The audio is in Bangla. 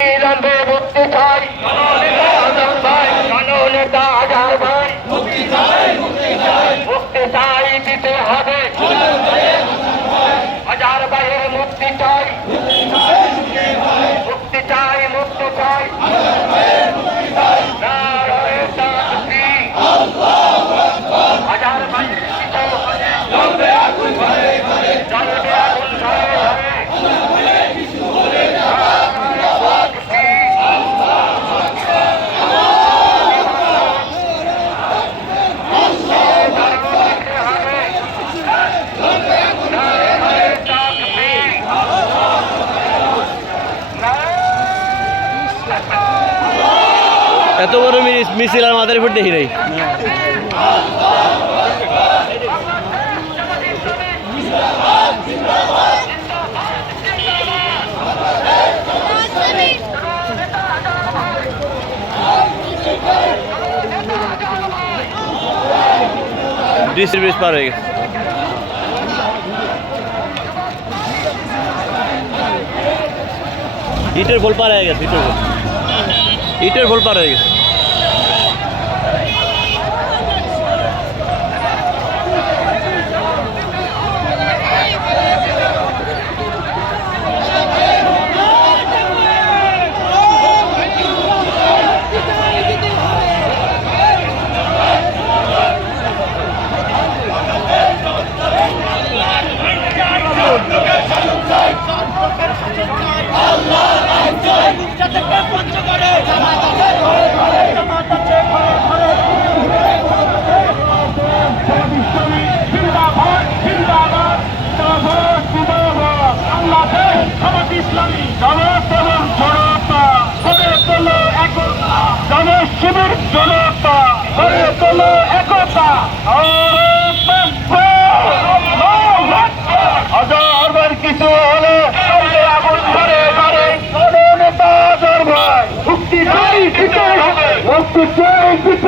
বিলম্বে চাই এত বড় মিছিল আর মাথার উপর দেখি নাই। ব্রিজ পার হয়ে গেছে। ইটের ভোল পার হয়ে গেছে, ইটের ভোল ইটের ভোল পার হয়ে গেছে। ইসলামী জামাত এবং জনতা, গড়ে তোলো একতা। জামাত শিবির জনতা, গড়ে তোলো একতা। হাজারবার কিছু হলে আগুন ধরে ধরে। মুক্তি চাই মুক্তি চাই।